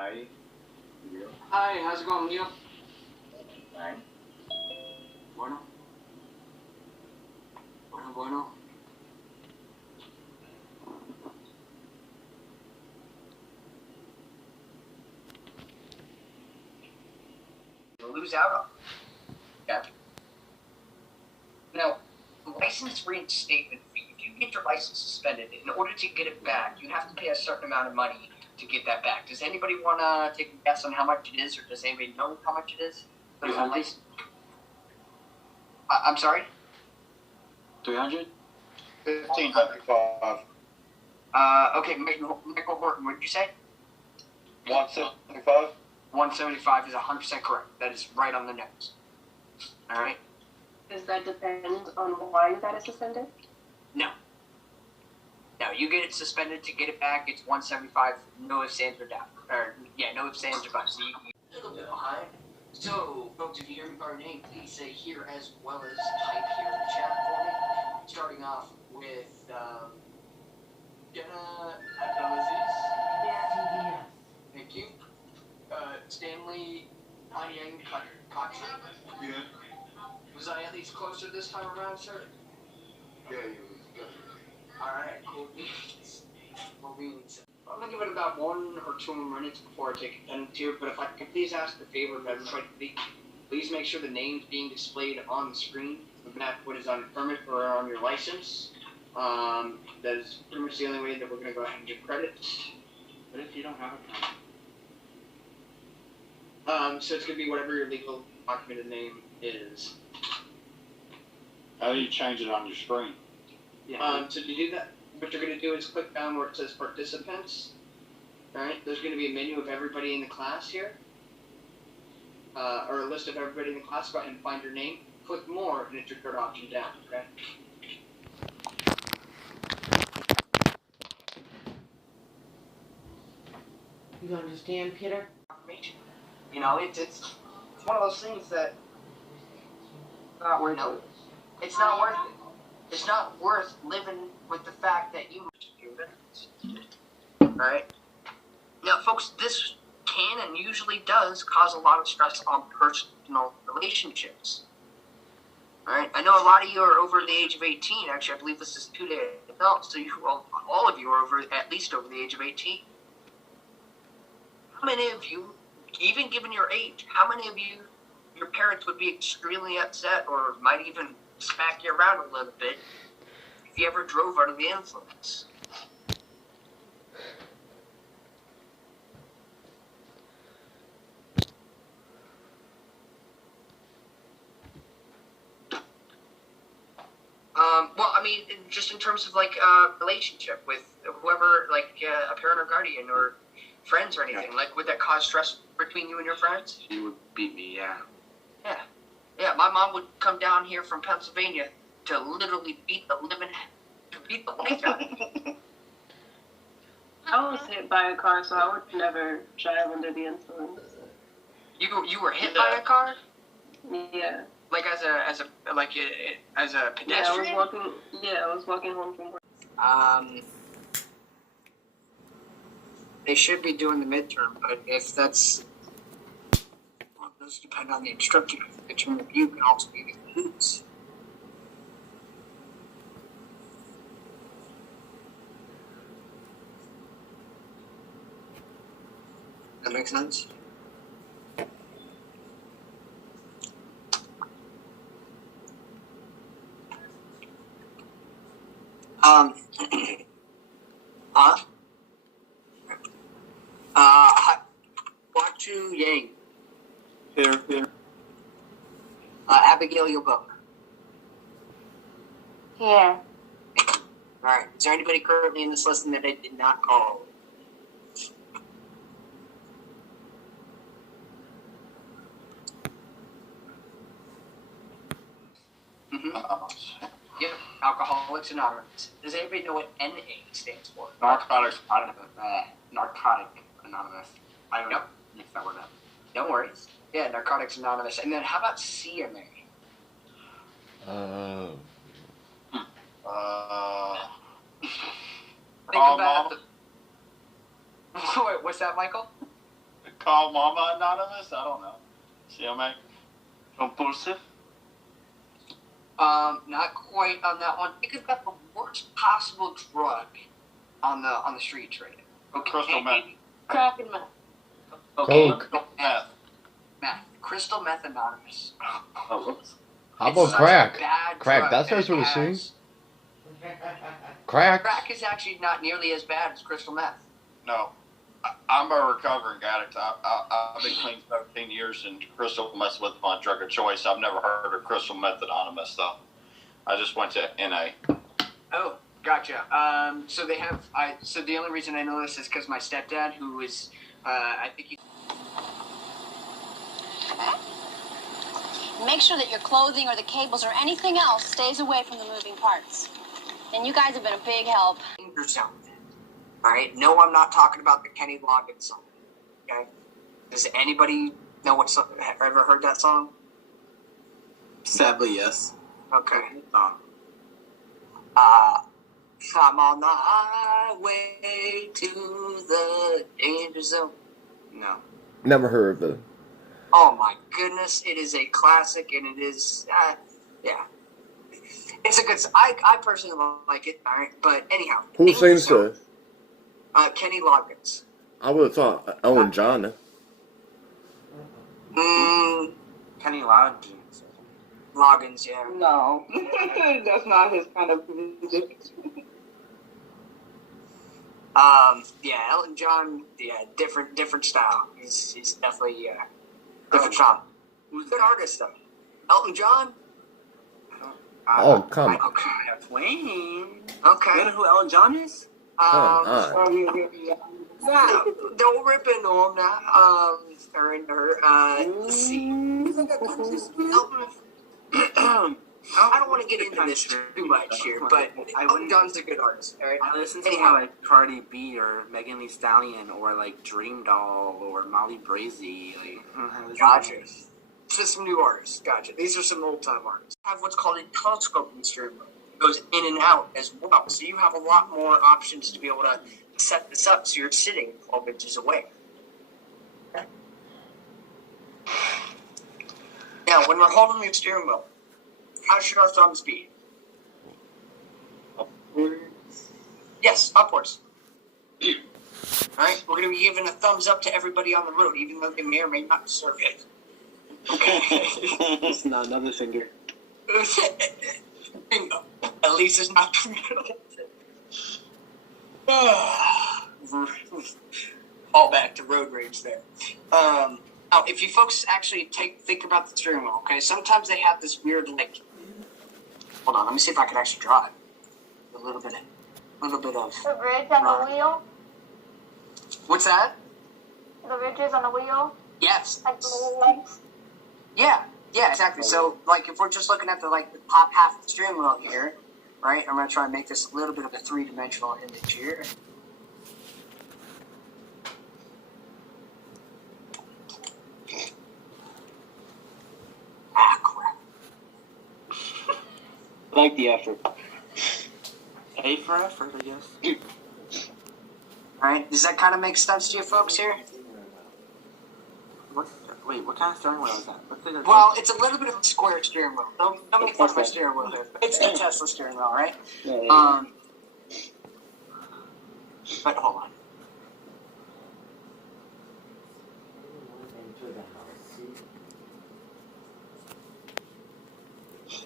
Hi. Leo. Hi, how's it going, Leo? Fine. Bueno. Bueno. Lose out on. Yeah. Now, license reinstatement fee. If you get your license suspended, in order to get it back, you have to pay a certain amount of money to get that back. Does anybody want to take a guess on how much it is, or does anybody know how much it is? I'm sorry? 300? 1,500. Okay, Michael Horton, what did you say? 175. 175 is 100% correct. That is right on the nose. All right? Does that depend on why that is suspended? No, you get it suspended. To get it back, it's 175. No ifs, ands, or doubts. No ifs, ands, or buts. A little bit behind. So, folks, if you hear our name, please say here as well as type here in the chat for me. Starting off with Jenna Abdelaziz. Yeah. Thank you. Stanley Anyang Kachi. Yeah. Was I at least closer this time around, sir? Yeah, you was good. Alright, cool beans. Cool beans. I'm gonna give it about 1 or 2 more minutes before I take attendance here, but if I could please ask the favor of everybody, please make sure the names being displayed on the screen match what is on your permit or on your license. That is pretty much the only way that we're gonna go ahead and give credit. What if you don't have a permit? So it's gonna be whatever your legal documented name is. How do you change it on your screen? So to do that, what you're going to do is click down where it says participants. Alright, there's going to be a menu of everybody in the class here. Or a list of everybody in the class. Go ahead and find your name. Click more, and it's your third option down, okay? You understand, Peter? You know, it's one of those things that not worth it. It's not worth it. It's not worth living with the fact that you Alright? Now, folks, this can and usually does cause a lot of stress on personal relationships. Alright? I know a lot of you are over the age of 18. Actually, I believe this is 2 days adults, so all of you are at least over the age of 18. How many of you, even given your age, how many of you, your parents would be extremely upset or might even smack you around a little bit if you ever drove under the influence? Well, I mean, just in terms of like relationship with whoever, like a parent or guardian or friends or anything, like would that cause stress between you and your friends? He would beat me, yeah. Yeah, my mom would come down here from Pennsylvania to literally beat the life out of me. I was hit by a car, so I would never drive under the influence. You were hit by a car? Yeah. Like as a pedestrian? Yeah, I was walking home from work. They should be doing the midterm, but if that's, well, it does depend on the instructor. The midterm review can also be the boots. That makes sense? Wachu Yang. Here. Abigail Yobo. Yeah. Alright, is there anybody currently in this listing that I did not call? Yep, Alcoholics Anonymous. Does anybody know what NA stands for? Narcotic Anonymous. I don't Yep. mix that word up. No worries. Yeah, Narcotics Anonymous. And then how about CMA? Think about the... Wait, what's that, Michael? Call Mama Anonymous? I don't know. CMA? Compulsive? Not quite on that one. Think about the worst possible drug on the street trade. Okay. Crystal meth. Crack and meth. Okay. Coke. Meth. Crystal meth anonymous. Oh, whoops. How It's about such a crack? bad Crack, drug, that starts and with it a C. has- Crack. Crack is actually not nearly as bad as crystal meth. No. I'm a recovering addict. I've been clean 17 years, and crystal meth was my drug of choice. I've never heard of crystal meth anonymous, though. I just went to NA. Oh, gotcha. So they have. So the only reason I know this is because my stepdad, who is, I think he. Make sure that your clothing or the cables or anything else stays away from the moving parts. And you guys have been a big help. Danger Zone. All right. No, I'm not talking about the Kenny Loggins song. Okay. Does anybody know what song? Have ever heard that song? Sadly, yes. Okay. Song. I'm on the way to the danger zone. No. Never heard of it. Oh my goodness, it is a classic, and it is, yeah. It's a good. I personally like it. All right, but anyhow. Who Danger sings Zone. that? Kenny Loggins. I would have thought Ellen John. Kenny Loggins. Loggins, yeah. No, that's not his kind of music. Yeah, Elton John. Yeah, different style. He's definitely different style. Good artist though. Elton John. Oh, come on. Okay. Wayne. You Okay. know who Ellen John is? Come on. Yeah, don't rip into him now. Or into her. Let's see. Elton. I don't want to get into this too much here, but Elton John's a good artist. All right. I listen to Anyhow. more like Cardi B or Megan Thee Stallion or like Dream Doll or Molly Brazy. Like, Gotcha. So some new artists. Gotcha. These are some old time artists. Have what's called a telescoping steering wheel. It goes in and out as well. So you have a lot more options to be able to set this up so you're sitting 12 inches away. Okay. Now, when we're holding the steering wheel, how should our thumbs be? Yes, upwards. Alright, we're going to be giving a thumbs up to everybody on the road, even though they may or may not deserve it. Okay. It's not another finger. Bingo. At least it's not the middle. All back to road rage there. Now, if you folks actually think about the steering wheel, okay, sometimes they have this weird, like, hold on, let me see if I can actually draw it. A little bit of. The ridge on the wheel? What's that? The ridges on the wheel? Yes. Like the little legs? Yeah, exactly. So, like, if we're just looking at the top half of the steering wheel here, right? I'm gonna try and make this a little bit of a three-dimensional image here. Ah, crap. I like the effort. A for effort, I guess. All right, does that kind of make sense to you folks here? Wait, what kind of steering wheel is that? What's it? Well, it's a little bit of a square steering wheel. Don't make fun of my steering wheel here. It's the Tesla steering wheel, right? But hold on.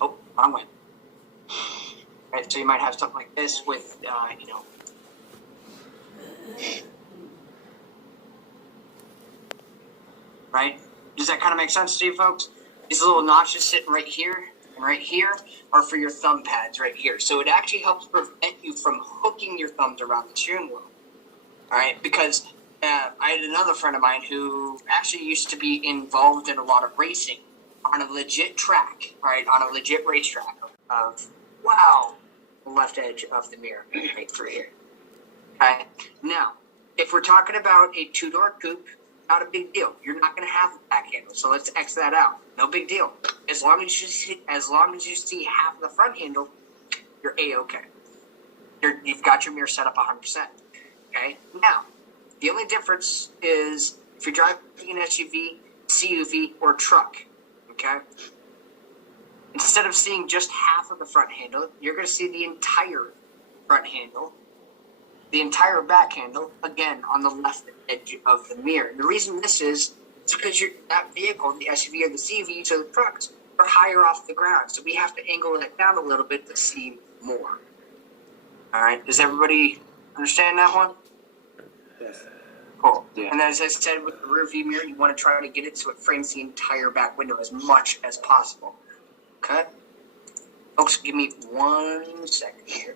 Oh, wrong way. Right, so you might have something like this with, right? Does that kind of make sense to you folks? These little notches sitting right here and right here are for your thumb pads right here. So it actually helps prevent you from hooking your thumbs around the steering wheel. All right, because I had another friend of mine who actually used to be involved in a lot of racing on a legit track, right, on a legit racetrack of, wow, the left edge of the mirror right through here. Okay, now, if we're talking about a two-door coupe, not a big deal. You're not going to have the back handle, so let's X that out. No big deal. As long as you see half of the front handle, you're A-okay. You've got your mirror set up 100%. Okay? Now, the only difference is if you're driving an SUV, CUV, or truck, okay, instead of seeing just half of the front handle, you're going to see the entire front handle, the entire back handle, again, on the left edge of the mirror. And the reason this is because that vehicle, the SUV or the CUV, so the trucks, are higher off the ground. So we have to angle it down a little bit to see more. All right, does everybody understand that one? Yes. Cool. Yeah. And then, as I said, with the rear view mirror, you want to try to get it so it frames the entire back window as much as possible. Okay? Folks, give me 1 second here.